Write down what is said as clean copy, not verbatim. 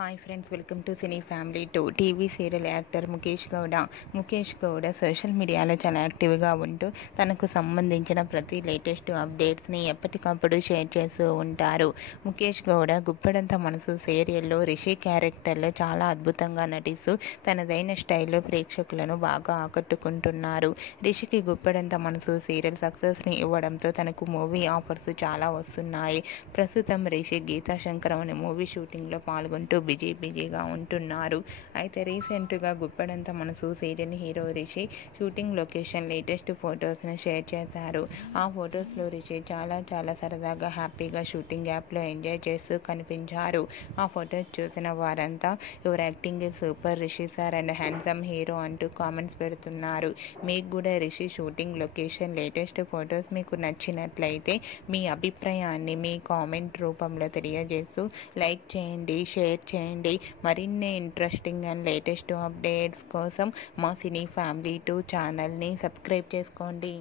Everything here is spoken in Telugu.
Hi friends, welcome to cine family 2. TV serial actor Mukesh Gowda social మీడియాలో చాలా యాక్టివ్గా ఉంటూ తనకు సంబంధించిన ప్రతి లేటెస్ట్ అప్డేట్స్ని ఎప్పటికప్పుడు షేర్ చేస్తూ ఉంటారు. ముఖేష్ గౌడ గుప్పెడంత మనసు సీరియల్లో రిషి క్యారెక్టర్లో చాలా అద్భుతంగా నటిస్తూ తనదైన స్టైల్లో ప్రేక్షకులను బాగా ఆకట్టుకుంటున్నారు. రిషికి గుప్పెడంత మనసు సీరియల్ సక్సెస్ని ఇవ్వడంతో తనకు మూవీ ఆఫర్స్ చాలా వస్తున్నాయి. ప్రస్తుతం రిషి గీతా శంకరం అనే మూవీ షూటింగ్లో పాల్గొంటూ బిజీగా ఉంటున్నారు. అయితే రీసెంట్గా గుప్పెడంత మనసు serial hero Rishi shooting location latest ఫొటోస్ని షేర్ చేశారు. ఆ ఫొటోస్లో రిషి చాలా సరదాగా హ్యాపీగా షూటింగ్ యాప్లో ఎంజాయ్ చేస్తూ కనిపించారు. ఆ ఫొటోస్ చూసిన వారంతా your acting is super Rishi sir and handsome hero అంటూ కామెంట్స్ పెడుతున్నారు. మీకు కూడా Rishi shooting location latest photos మీకు నచ్చినట్లయితే మీ అభిప్రాయాన్ని మీ కామెంట్ రూపంలో తెలియజేస్తూ లైక్ చేయండి, షేర్ చేయండి. మరిన్ని ఇంట్రెస్టింగ్ అండ్ లేటెస్ట్ అప్డేట్స్ కోసం మా సినీ ఫ్యామిలీ 2 ఛానల్ని సబ్స్క్రైబ్ చేసుకోండి.